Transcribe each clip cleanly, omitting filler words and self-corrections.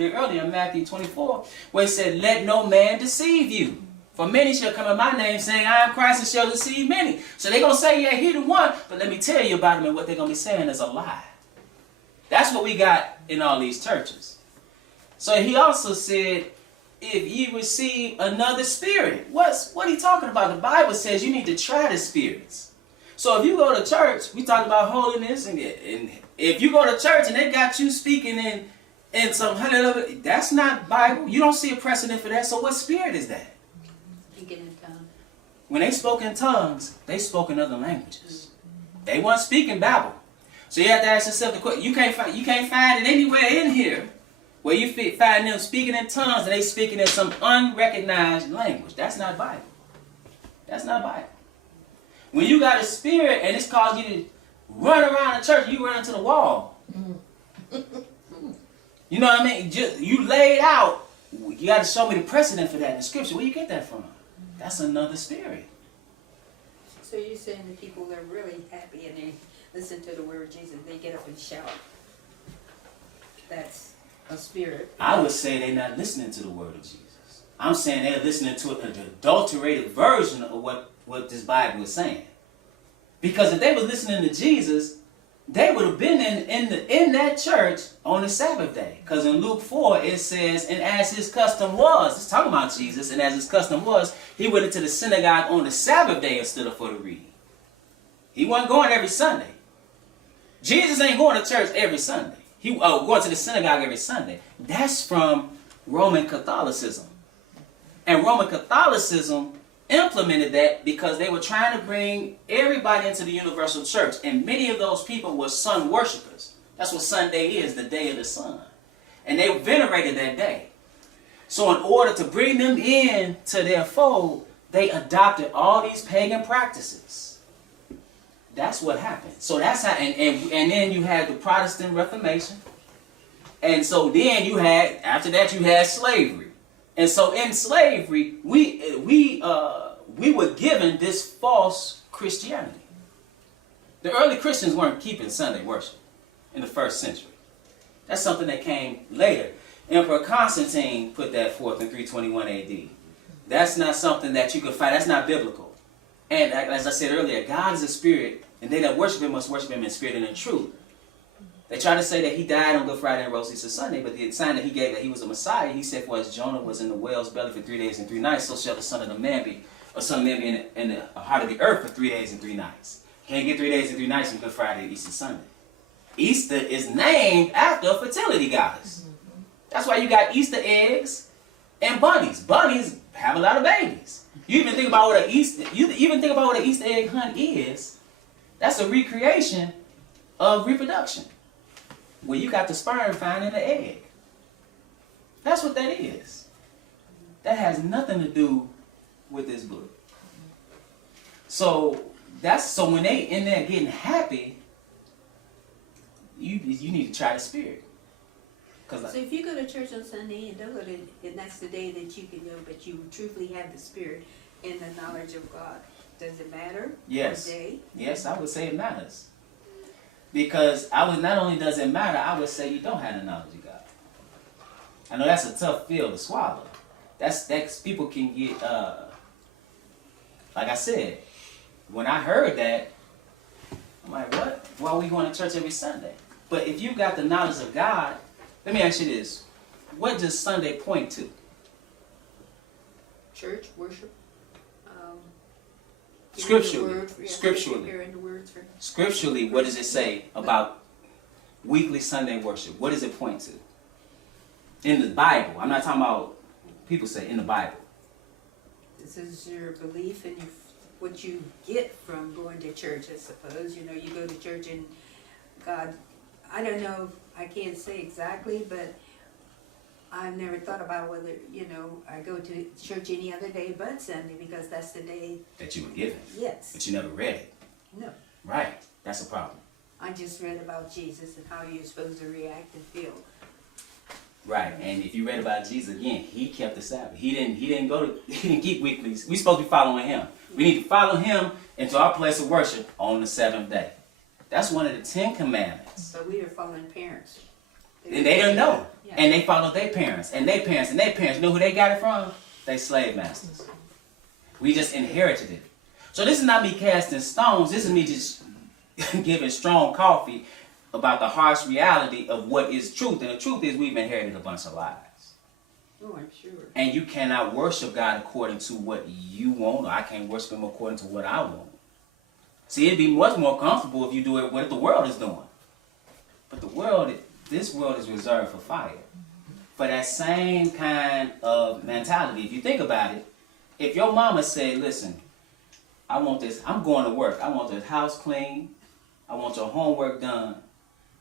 there earlier in Matthew 24, where he said, let no man deceive you. For many shall come in my name, saying, I am Christ, and shall deceive many. So they're going to say, yeah, he the one, but let me tell you about him, and what they're going to be saying is a lie. That's what we got in all these churches. So he also said, if ye receive another spirit. What are you talking about? The Bible says you need to try the spirits. So if you go to church, we talk about holiness, and if you go to church and they got you speaking in some hundred, that's not Bible. You don't see a precedent for that. So what spirit is that? Speaking in tongues. When they spoke in tongues, they spoke in other languages. They weren't speaking Babel. So you have to ask yourself the question. You can't find it anywhere in here where you find them speaking in tongues and they speaking in some unrecognized language. That's not Bible. That's not Bible. When you got a spirit and it's caused you to run around the church, you run into the wall. You know what I mean? You laid out. You got to show me the precedent for that in the scripture. Where you get that from? That's another spirit. So you're saying the people that are really happy and they listen to the word of Jesus, they get up and shout. That's a spirit. I would say they're not listening to the word of Jesus. I'm saying they're listening to an adulterated version of what this Bible is saying. Because if they were listening to Jesus, they would have been in that church on the Sabbath day. Because in Luke 4 it says, and as his custom was, it's talking about Jesus, and as his custom was, he went into the synagogue on the Sabbath day instead of for the reading. He wasn't going every Sunday. Jesus ain't going to church every Sunday. He going to the synagogue every Sunday. That's from Roman Catholicism. And Roman Catholicism implemented that because they were trying to bring everybody into the universal church. And many of those people were sun worshipers. That's what Sunday is, the day of the sun. And they venerated that day. So in order to bring them in to their fold, they adopted all these pagan practices. That's what happened. So that's how, and then you had the Protestant Reformation. And so then you had, after that you had slavery. And so in slavery, we were given this false Christianity. The early Christians weren't keeping Sunday worship in the first century. That's something that came later. Emperor Constantine put that forth in 321 AD. That's not something that you can find. That's not biblical. And as I said earlier, God is a spirit, and they that worship him must worship him in spirit and in truth. They try to say that he died on Good Friday and rose Easter Sunday, but the sign that he gave that he was a Messiah, he said, for as Jonah was in the whale's belly for 3 days and 3 nights, so shall the Son of Man be in the heart of the earth for 3 days and 3 nights. Can't get 3 days and 3 nights from Good Friday and Easter Sunday. Easter is named after a fertility goddess. That's why you got Easter eggs and bunnies. Bunnies have a lot of babies. You even think about what an Easter egg hunt is. That's a recreation of reproduction, where you got the sperm finding the egg. That's what that is. That has nothing to do with this book. So when they in there getting happy, you need to try the spirit. So if you go to church on Sunday and don't go to, and that's the day that you can go, but you truthfully have the spirit and the knowledge of God, does it matter? Yes. The day? Yes, I would say it matters. Because not only does it matter, I would say you don't have the knowledge of God. I know that's a tough pill to swallow. That's people can get, like I said, when I heard that, I'm like, what? Why are we going to church every Sunday? But if you got the knowledge of God, let me ask you this. What does Sunday point to? Church, worship. Scripturally. Scripturally, what does it say about weekly Sunday worship? What does it point to? In the Bible. I'm not talking about people say in the Bible. This is your belief and what you get from going to church, I suppose. You know, you go to church and God, I don't know, I can't say exactly, but I've never thought about whether, I go to church any other day but Sunday because that's the day that you were given. Yes. But you never read it. No. Right. That's a problem. I just read about Jesus and how you're supposed to react and feel. Right. And if you read about Jesus again, he kept the Sabbath. He didn't keep weeklies. We're supposed to be following him. We need to follow him into our place of worship on the seventh day. That's one of the 10 commandments. So we are following parents. And they didn't know. Yeah. And they followed their parents, and their parents, and their parents. You know who they got it from? They slave masters. We just inherited it. So this is not me casting stones. This is me just giving strong coffee about the harsh reality of what is truth. And the truth is we've inherited a bunch of lies. Oh, I'm sure. And you cannot worship God according to what you want, or I can't worship him according to what I want. See, it'd be much more comfortable if you do it what the world is doing. But this world is reserved for fire. For that same kind of mentality. If you think about it, if your mama said, listen, I want this, I'm going to work. I want this house clean. I want your homework done.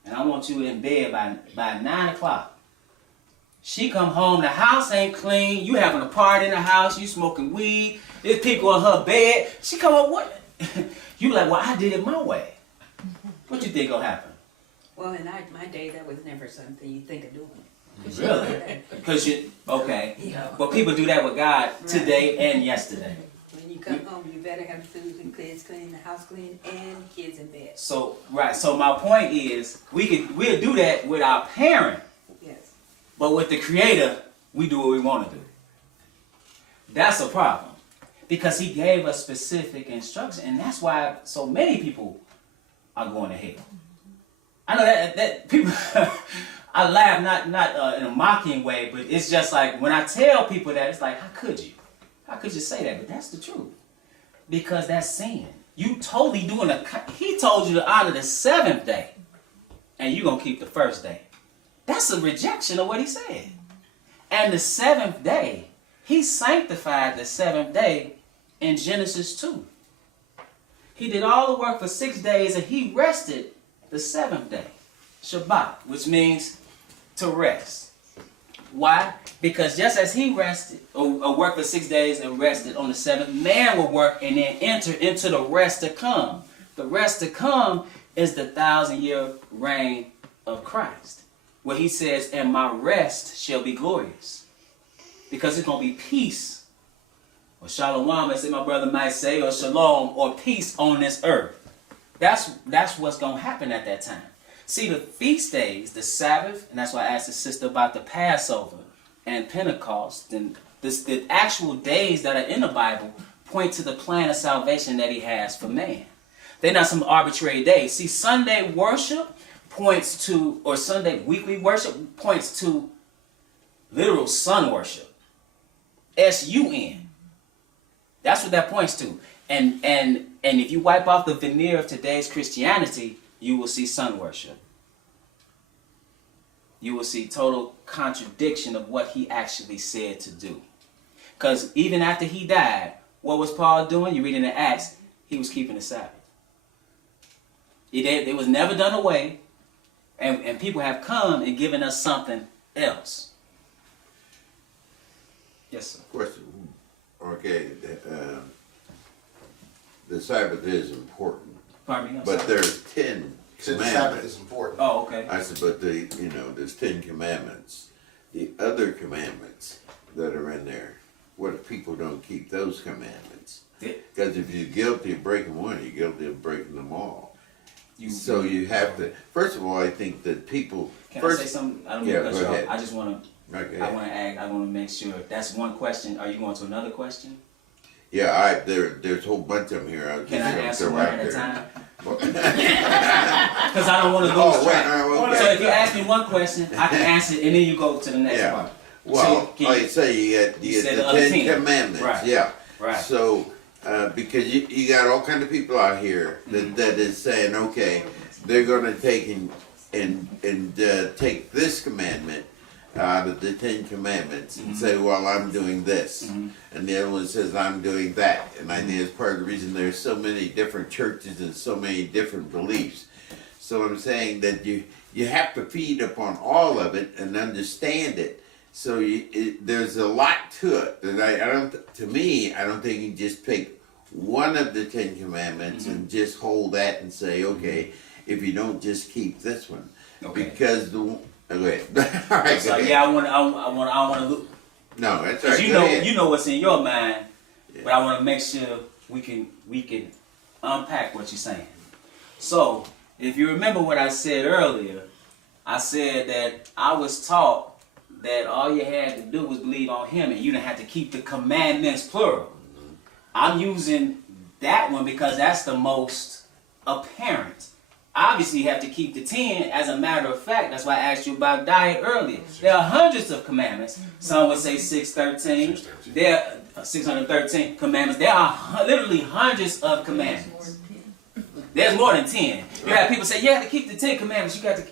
And I want you in bed by 9 o'clock. She come home, the house ain't clean. You having a party in the house. You smoking weed. There's people in her bed. She come up, what? You like, well, I did it my way. What you think gonna happen? Well, in my day, that was never something you think of doing. Really? Because okay. Yeah. But people do that with God today and yesterday. When you come home, you better have food and kids clean, the house clean, and kids in bed. So, right. So my point is, we'll do that with our parent. Yes. But with the Creator, we do what we want to do. That's a problem. Because he gave us specific instruction. And that's why so many people are going to hell. I know that people, I laugh, not in a mocking way, but it's just like, when I tell people that, it's like, how could you? How could you say that? But that's the truth. Because that's sin. You totally doing he told you to honor the 7th day. And you're going to keep the 1st day. That's a rejection of what he said. And the 7th day, he sanctified the 7th day in Genesis 2. He did all the work for 6 days and he rested the 7th day. Shabbat, which means to rest. Why? Because just as he rested, or worked for 6 days and rested on the 7th, man will work and then enter into the rest to come. The rest to come is the 1,000-year reign of Christ. Where he says, and my rest shall be glorious. Because it's going to be peace. Or shalom, as my brother might say, or shalom, or peace on this earth. That's what's going to happen at that time. See, the feast days, the Sabbath, and that's why I asked the sister about the Passover and Pentecost, and the actual days that are in the Bible point to the plan of salvation that he has for man. They're not some arbitrary days. See, Sunday worship points to, or Sunday weekly worship points to literal sun worship. S-U-N. That's what that points to. And if you wipe off the veneer of today's Christianity, you will see sun worship. You will see total contradiction of what he actually said to do. Because even after he died, what was Paul doing? You read in the Acts, he was keeping the Sabbath. It was never done away. And people have come and given us something else. Yes, sir. Question. Okay, the Sabbath is important, Pardon me? I'm but sorry. there's 10 So the Sabbath commandments. is important. Oh, okay. I said, but there's 10 commandments. The other commandments that are in there, what if people don't keep those commandments? Because if you're guilty of breaking one, you're guilty of breaking them all. So you have to. First of all, I think that people. Can first, I say something? I don't yeah, mean to cut go you off. ahead. I just want to. Okay. I want to add. I want to make sure. That's one question. Are you going to another question? Yeah, there's a whole bunch of them here. Can I answer one at a time? Well, Because I don't want to lose Oh, wait, track. okay. So if you ask me one question, I can answer it, and then you go to the next Yeah. part. Well, So, like you say, you you get said the the other 10 10. commandments. Right. Yeah. Right. So, because you got all kind of people out here that is saying, okay, they're going to take and take this commandment out of the 10 commandments and say, well, I'm doing this. And the other one says, I'm doing that. And I think it's part of the reason there's so many different churches and so many different beliefs. So I'm saying that you have to feed upon all of it and understand it. So there's a lot to it that I don't. To me, I don't think you just pick one of the 10 commandments and just hold that and say, okay, if you don't just keep this one, Okay. because the okay, all right, So go ahead. yeah, I want to look. No, that's Because right. you know what's in your mind, Yeah. but I want to make sure we can unpack what you're saying. So if you remember what I said earlier, I said that I was taught that all you had to do was believe on him and you didn't have to keep the commandments plural. I'm using that one because that's the most apparent. Obviously, you have to keep the 10 as a matter of fact. That's why I asked you about diet earlier. There are hundreds of commandments. Some would say 613. There are 613 commandments. There are literally hundreds of commandments. There's more than 10. You have people say, you have to keep the 10 commandments. You got to.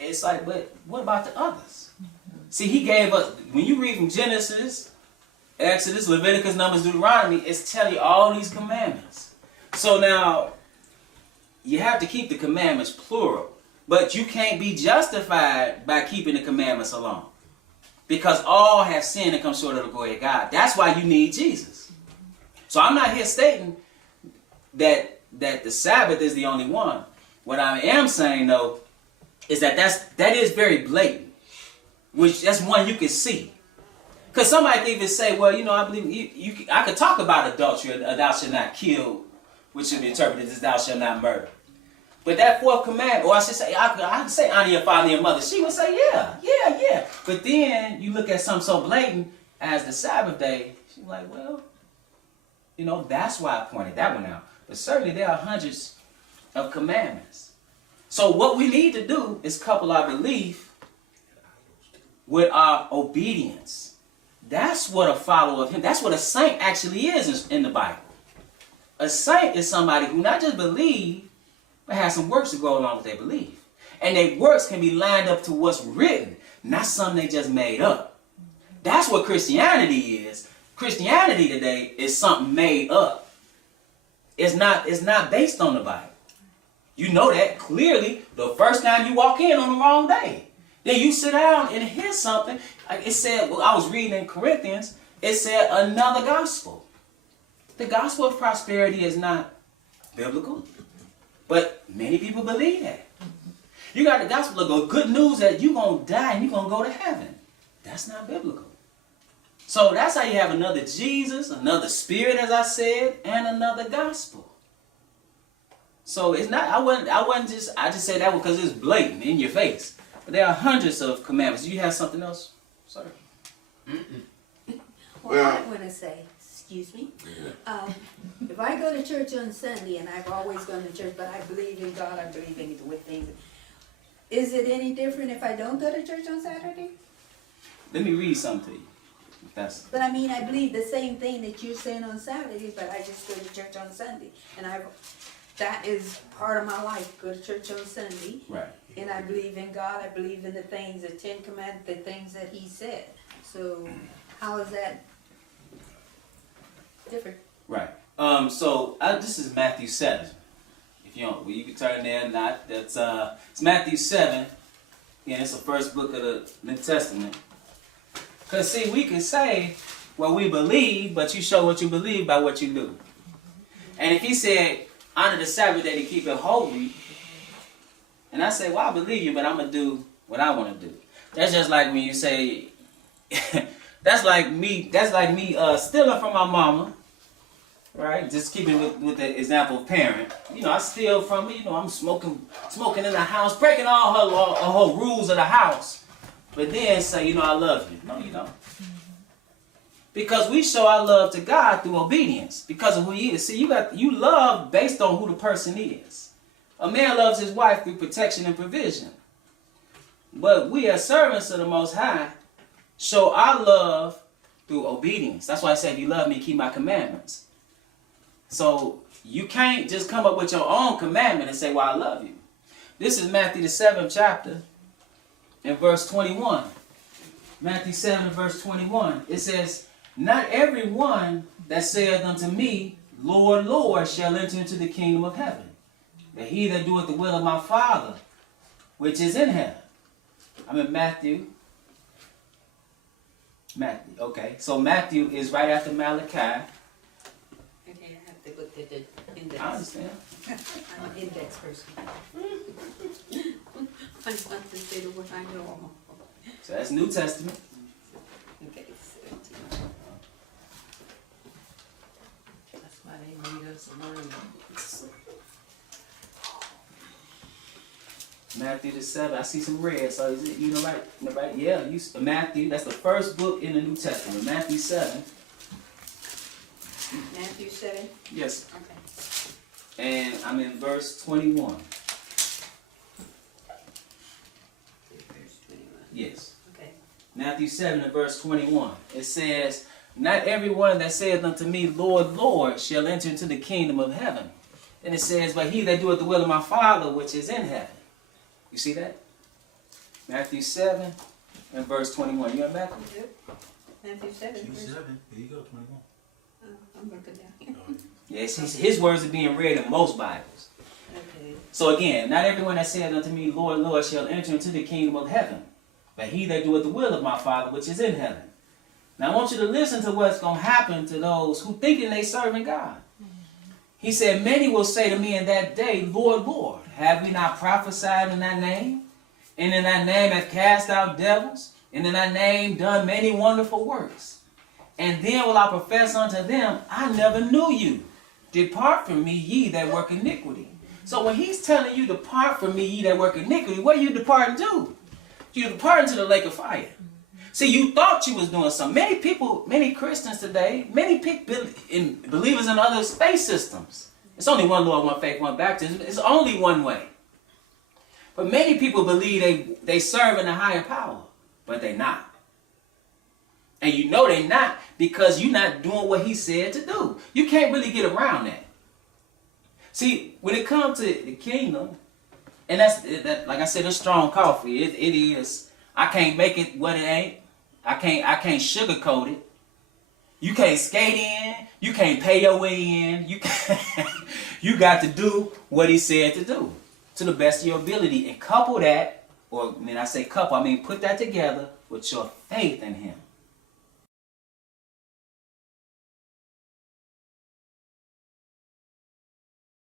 It's like, but what about the others? See, he gave us, when you read from Genesis, Exodus, Leviticus, Numbers, Deuteronomy, it's telling you all these commandments. So now, you have to keep the commandments plural. But you can't be justified by keeping the commandments alone. Because all have sinned and come short of the glory of God. That's why you need Jesus. So I'm not here stating that the Sabbath is the only one. What I am saying, though, is that is very blatant. Which that's one you can see. Because somebody can even say, well, I believe I could talk about adultery, thou shalt not kill, which should be interpreted as thou shalt not murder. But that fourth commandment, or I should say, I can say honor your father and your mother. She would say, yeah. But then you look at something so blatant as the Sabbath day, she's like, well, that's why I pointed that one out. But certainly there are hundreds of commandments. So what we need to do is couple our belief with our obedience. That's what a follower of him, that's what a saint actually is in the Bible. A saint is somebody who not just believes, but has some works to go along with their belief. And their works can be lined up to what's written, not something they just made up. That's what Christianity is. Christianity today is something made up. It's not based on the Bible. You know that clearly the first time you walk in on the wrong day. Then you sit down and hear something. Like it said, I was reading in Corinthians, it said another gospel. The gospel of prosperity is not biblical. But many people believe that. You got the gospel of good news that you're going to die and you're going to go to heaven. That's not biblical. So that's how you have another Jesus, another spirit, as I said, and another gospel. So it's not, I just say that one because it's blatant in your face. But there are hundreds of commandments. You have something else? Sorry. Well, I want to say, excuse me. If I go to church on Sunday, and I've always gone to church, but I believe in God, I believe in with things. Is it any different if I don't go to church on Saturday? Let me read something to you. But I mean, I believe the same thing that you're saying on Saturday, but I just go to church on Sunday. And that is part of my life, go to church on Sunday. Right. And I believe in God, I believe in the things, the 10 Commandments, the things that he said. So how is that different? Right. So this is Matthew 7. If you don't, well, you can turn there. Not that's it's Matthew 7. Yeah, it's the first book of the New Testament. Cause see, we can say, well, we believe, but you show what you believe by what you do. And if he said, honor the Sabbath day to keep it holy, and I say, well, I believe you, but I'm gonna do what I want to do. That's just like when you say, that's like me stealing from my mama. Right, just keeping with the example of parent. I steal from her. I'm smoking in the house, breaking all her rules of the house. But then say, I love you. No, you don't. Because we show our love to God through obedience, because of who he is. See, you love based on who the person is. A man loves his wife through protection and provision. But we as servants of the Most High show our love through obedience. That's why I say, if you love me, keep my commandments. So you can't just come up with your own commandment and say, well, I love you. This is Matthew the 7th chapter in verse 21. Matthew 7 verse 21. It says, not every one that saith unto me, Lord, Lord, shall enter into the kingdom of heaven, but he that doeth the will of my Father, which is in heaven. I'm in Matthew. Okay. So Matthew is right after Malachi. To look at the index. I understand. I'm an index person. I want to say what I know. So that's New Testament. Okay, 17. That's why they made us learn. Matthew the 7th. I see some red, so is it, you know right? Yeah, Matthew, that's the first book in the New Testament. Matthew 7. Matthew 7? Yes. Okay. And I'm in verse 21. Verse 21. Yes. Okay. Matthew 7 and verse 21. It says, "Not everyone that saith unto me, Lord, Lord, shall enter into the kingdom of heaven." And it says, "But he that doeth the will of my Father which is in heaven." You see that? Matthew 7 and verse 21. You in Matthew? Yep. Matthew 7. Matthew 7. Here you go, 21. Oh, I'm looking down here. Yes, his words are being read in most Bibles. Okay. So again, not everyone that saith unto me, Lord, Lord, shall enter into the kingdom of heaven, but he that doeth the will of my Father which is in heaven. Now I want you to listen to what's going to happen to those who thinking they serving God. He said, "Many will say to me in that day, Lord, Lord, have we not prophesied in thy name? And in thy name have cast out devils? And in thy name done many wonderful works? And then will I profess unto them, I never knew you. Depart from me, ye that work iniquity." So when he's telling you, depart from me, ye that work iniquity, what are you departing to? You're departing to the lake of fire. See, you thought you was doing something. Many people, many Christians today, many believers in other faith systems. It's only one Lord, one faith, one baptism. It's only one way. But many people believe they serve in a higher power, but they're not. And you know they're not because you're not doing what he said to do. You can't really get around that. See, when it comes to the kingdom, and that like I said, it's strong coffee. It is. I can't make it what it ain't. I can't sugarcoat it. You can't skate in. You can't pay your way in. You got to do what he said to do to the best of your ability, and couple that, or when I say couple, I mean put that together with your faith in him.